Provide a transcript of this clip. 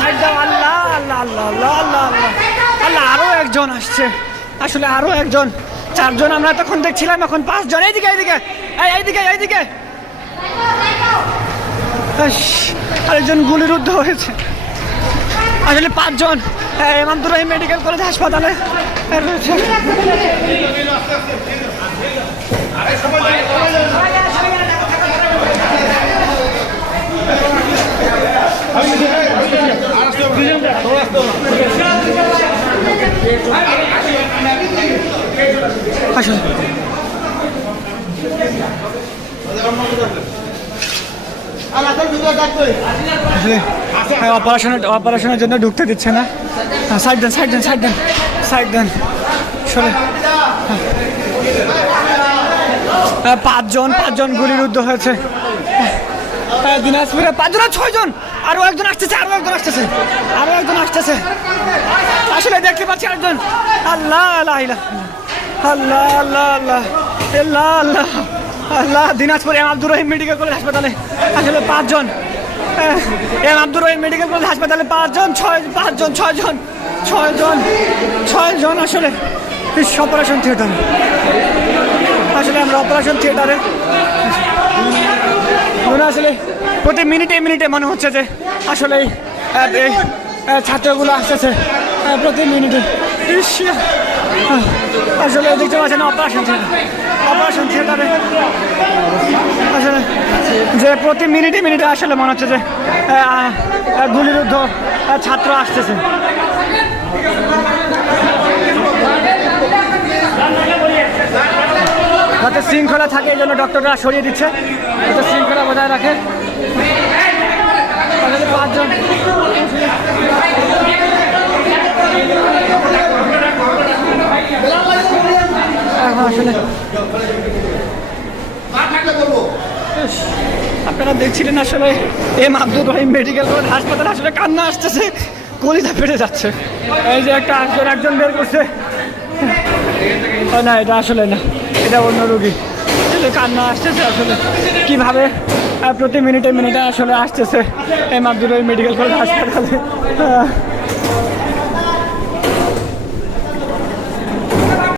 Side দাও। আল্লাহ আল্লাহ আল্লাহ আল্লাহ আল্লাহ আল্লাহ আল্লাহ, আরো একজন আসছে, আসলে আরো একজন। 4 জন আমরা তখন দেখছিলাম, এখন 5 জন। এইদিকে এইদিকে এইদিকে এইদিকে। আরেকজন গুলিরুদ্ধ হয়েছে। আসলে 5 জন ইমাম আব্দুর রহিম মেডিকেল কলেজ হাসপাতালে রয়েছে। অপারেশনের জন্য ঢুকতে দিচ্ছে না। সাইড দেন সাইড দেন সাইড দেন সাইড দেন। 5 জন গুলিরুদ্ধ হয়েছে দিনাজপুরে। 5 জন 6 জন, আরো একজন আসতেছে, আরো একজন আসতেছে, আরো একজন আসতেছে। আসলে দেখতে পাচ্ছি আরেকজন। আল্লাহ আল্লাহ আল্লাহ আল্লাহ আল্লাহ আল্লাহ আল্লাহ আল্লাহ। দিনাজপুর ইমাম আব্দুর রহিম মেডিকেল কলেজ হাসপাতালে আসলে 5 জন। ইমাম আব্দুর রহিম মেডিকেল কলেজ হাসপাতালে 5 জন 6 জন আসলে অপারেশন থিয়েটারে। আসলে আমরা অপারেশন থিয়েটারে আসলে প্রতি মিনিটে মনে হচ্ছে যে আসলে এই ছাত্রগুলো আসতেছে প্রতি মিনিটে। আসলে দেখতে পাচ্ছেন অপারেশন থিয়েটারে আসলে যে প্রতি মিনিটে আসলে মনে হচ্ছে যে গুলিরুদ্ধ ছাত্র আসতেছে। যাতে শৃঙ্খলা থাকে এই জন্য ডক্টররা সরিয়ে দিচ্ছে, যাতে শৃঙ্খলা বজায় রাখে। 5 জন আসলে আপনারা দেখছিলেন আসলে ইমাম আব্দুর রহিম মেডিকেল কলেজ হাসপাতালে আসলে কান্না আসতেছে, কলিজা ফেটে যাচ্ছে। এই যে একজন বের করছে, না এটা আসলে না, এটা অন্য রোগী। কান্না আসতেছে আসলে কিভাবে প্রতি মিনিটে আসলে আসতেছে ইমাম আব্দুর রহিম মেডিকেল কলেজ হাসপাতালে।